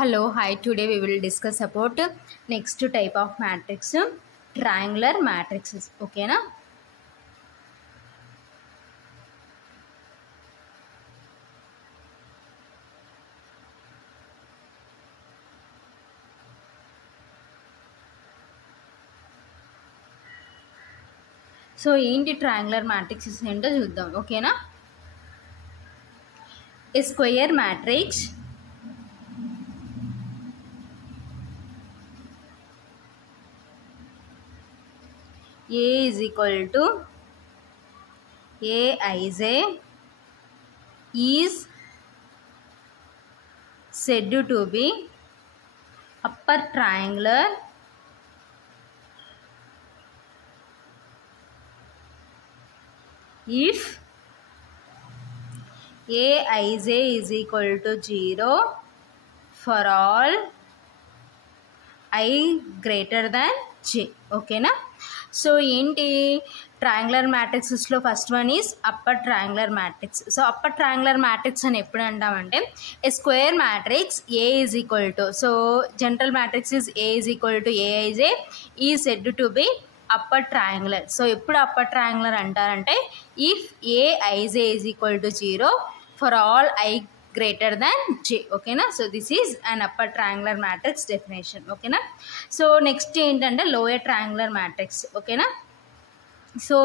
Hello, hi. Today we will discuss about next type of matrix, triangular matrices. Okay, na? So ఏంటి triangular matrix ఏంటో చూద్దాం. ఓకేనా? A square matrix A is equal to Aij is said to be upper triangular if Aij is equal to 0 for all I greater than J. ఓకేనా? So ఏంటి triangular మ్యాట్రిక్స్లో first one is upper triangular matrix. So upper triangular matrix అని ఎప్పుడు అంటామంటే a square matrix A is equal to, so general matrix is A is equal to A I J is said to be upper triangular. So ఎప్పుడు upper triangular అంటారంటే if A I J is equal to 0 for all I greater than J. ఓకేనా? So this is an upper triangular matrix definition. ఓకేనా? So next ఏంటంటే lower triangular matrix. ఓకేనా? So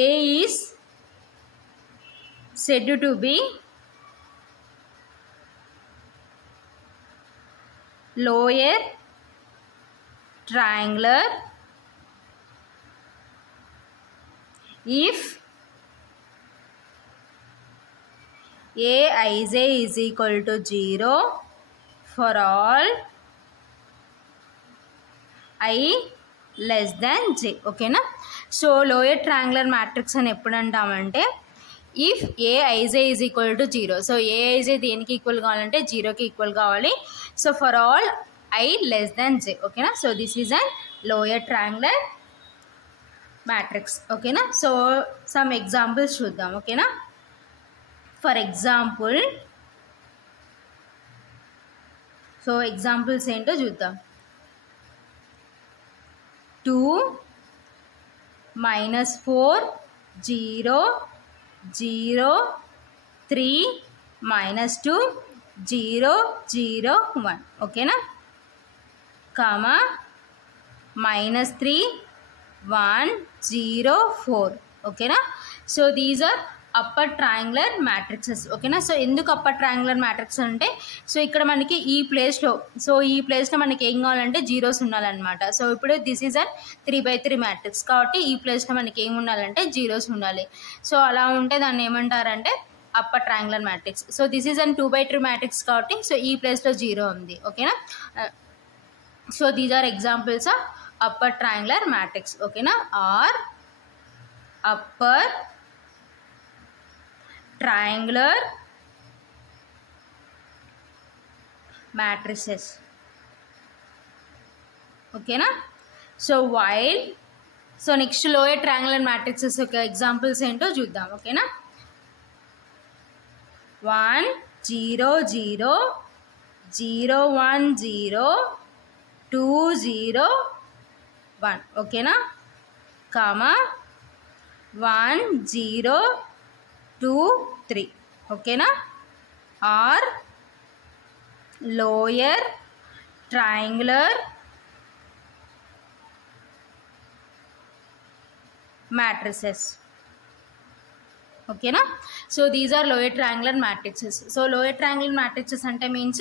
A is said to B lower triangular if Aij is equal to 0 for all I less than J. ఓకేనా? So lower triangular matrix అని ఎప్పుడు అంటామంటే if Aij is equal to 0. So Aij దేనికి equal కావాలంటే 0కి equal కావాలి. So for all I less than J. ఓకేనా? So this is an lower triangular matrix. ఓకేనా? సో సమ్ ఎగ్జాంపుల్స్ చూద్దాం. ఓకేనా? ఫర్ ఎగ్జాంపుల్, సో ఎగ్జాంపుల్స్ ఏంటో చూద్దాం. 2 -4 0 0 3 -2 0 0 1. ఓకేనా? కామా -3 1 0 4. ఓకేనా? So these are upper triangular matrices. ఓకేనా? సో ఎందుకు అప్పర్ ట్రయాంగులర్ మ్యాట్రిక్స్ అంటే సో ఇక్కడ మనకి ఈ ప్లేస్లో మనకి ఏం కావాలంటే జీరోస్ ఉండాలన్నమాట. సో ఇప్పుడు దిస్ ఈజ్ అన్ 3/3 మ్యాట్రిక్స్ కాబట్టి ఈ ప్లేస్లో మనకి ఏం ఉండాలంటే జీరోస్ ఉండాలి. సో అలా ఉంటే దాన్ని ఏమంటారంటే upper triangular matrix. So this is an 2/3 matrix కాబట్టి సో ఈ ప్లేస్లో జీరో ఉంది. ఓకేనా? So these are examples of upper triangular matrix. ఓకేనా? Are upper triangular matrices. ఓకేనా? So while, so next lower triangular matrices యొక్క ఎగ్జాంపుల్స్ ఏంటో చూద్దాం. ఓకేనా? 1 0 0 0 1 0 2 0 1. ఓకేనా? కామా 1 0 2 3. ఓకేనా? Are lower triangular matrices. ఓకేనా? So these are lower triangular matrices. So lower triangular matrices అంటే మీన్స్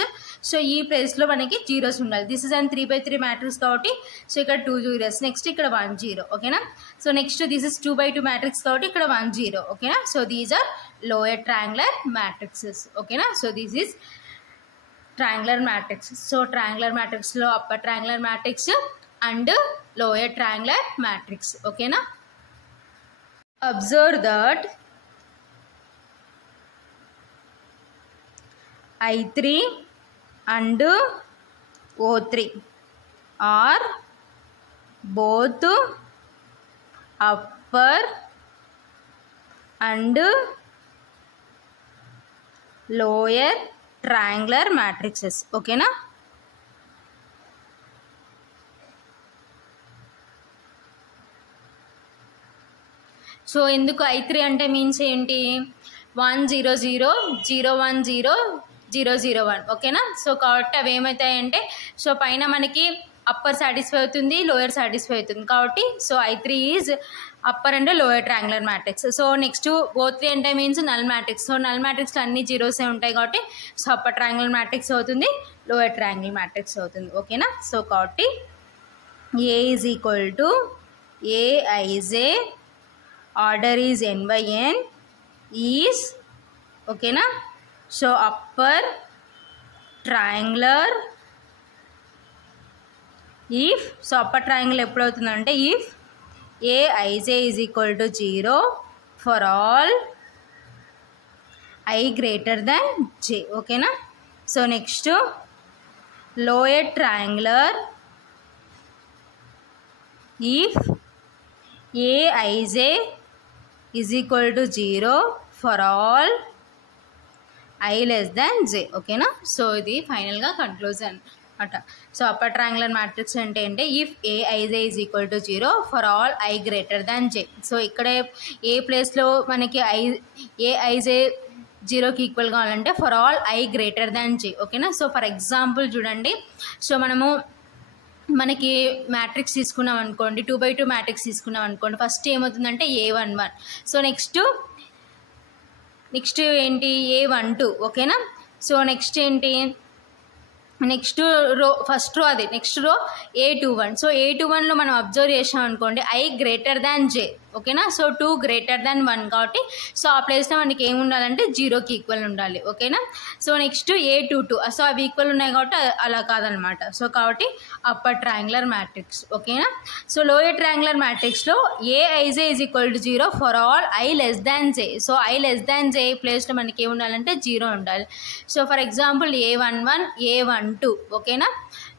సో ఈ ప్లేస్లో మనకి జీరోస్ ఉండాలి. దిస్ ఇస్ అండ్ 3/3 మ్యాట్రిక్స్ కాబట్టి సో ఇక్కడ 2 జీరోస్, నెక్స్ట్ ఇక్కడ 1 0. ఓకేనా? So next this is 2/2 matrix కాబట్టి ఇక్కడ 1 0. ఓకేనా? So these are lower triangular matrices. ఓకేనా? So this is triangular matrix. So triangular మ్యాట్రిక్స్లో upper triangular matrix and lower triangular matrix. ఓకేనా? Observe that I3 and O3 are both upper and lower triangular matrices. ఓకేనా? So ఎందుకు I3 అంటే means ఏంటి? 1 0 0 0 1 0 0 0 1. ఓకేనా? So కాబట్టి అవి ఏమవుతాయంటే సో పైన మనకి అప్పర్ సాటిస్ఫై అవుతుంది, లోయర్ సాటిస్ఫై అవుతుంది కాబట్టి so I3 is upper and lower triangular matrix. So next O3 అంటే means null matrix. So null మ్యాట్రిక్స్లో అన్ని జీరోసే ఉంటాయి కాబట్టి సో అప్పర్ ట్రయాంగులర్ మ్యాట్రిక్స్ అవుతుంది, లోయర్ ట్రయాంగిల్ మ్యాట్రిక్స్ అవుతుంది. ఓకేనా? సో కాబట్టి A is equal to Aij, order is n by n, is ఓకేనా? So upper triangular if so upper triangle ఎప్పుడు అవుతుందంటే if Aij is equal to 0 for all I greater than j. ఓకేనా? So next lower triangular if Aij is equal to 0 for all I less than j. ఓకేనా? So ఇది ఫైనల్గా conclusion అట. So upper triangular matrix అంటే if Aij is equal to 0 for all I greater than j. So ఇక్కడ ఏ ప్లేస్లో మనకి Aij 0కి equal కావాలంటే for all I greater than j. ఓకేనా? సో ఫర్ ఎగ్జాంపుల్ చూడండి, సో మనకి మ్యాట్రిక్స్ తీసుకున్నాం అనుకోండి, 2x2 మ్యాట్రిక్స్ తీసుకున్నాం అనుకోండి, ఫస్ట్ ఏమవుతుందంటే A11. సో నెక్స్ట్ ఏంటి A12. ఓకేనా? సో నెక్స్ట్ ఏంటి నెక్స్ట్ రో, ఫస్ట్ రో అది, నెక్స్ట్ రో A21. సో A21లో మనం అబ్జర్వ్ చేసాం అనుకోండి I గ్రేటర్ దాన్ j. ఓకేనా? సో 2 గ్రేటర్ దాన్ 1 కాబట్టి సో ఆ ప్లేస్లో మనకి ఏమి ఉండాలంటే 0కి ఈక్వల్ ఉండాలి. ఓకేనా? So next A22. సో అవి ఈక్వల్ ఉన్నాయి కాబట్టి అలా కాదనమాట. సో కాబట్టి అప్పర్ ట్రయాంగులర్ మ్యాట్రిక్స్. ఓకేనా? సో లోయర్ ట్రయాంగులర్ మ్యాట్రిక్స్లో Aij is equal to 0 for all I less than j. సో I లెస్ దాన్ j ప్లేస్లో మనకి ఏమి ఉండాలంటే 0 ఉండాలి. So for example A11 A12. ఓకేనా?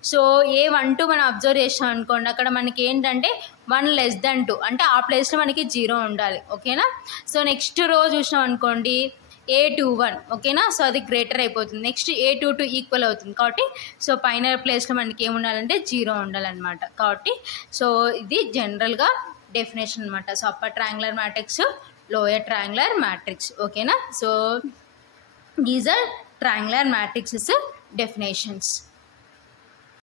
సో A12 మనం అబ్జర్వ్ చేసాం అనుకోండి, అక్కడ మనకి ఏంటంటే 1 లెస్ దెన్ 2 అంటే ఆ ప్లేస్లో మనకి 0 ఉండాలి. ఓకేనా? సో నెక్స్ట్ రో చూసాం అనుకోండి A21. ఓకేనా? సో అది గ్రేటర్ అయిపోతుంది. నెక్స్ట్ A22 ఈక్వల్ అవుతుంది కాబట్టి సో పైన ప్లేస్లో మనకి ఏమి ఉండాలంటే 0 ఉండాలన్నమాట. కాబట్టి సో ఇది జనరల్గా డెఫినేషన్ అనమాట. So upper triangular matrix, lower triangular matrix. ఓకేనా? So these are triangular matrices definitions.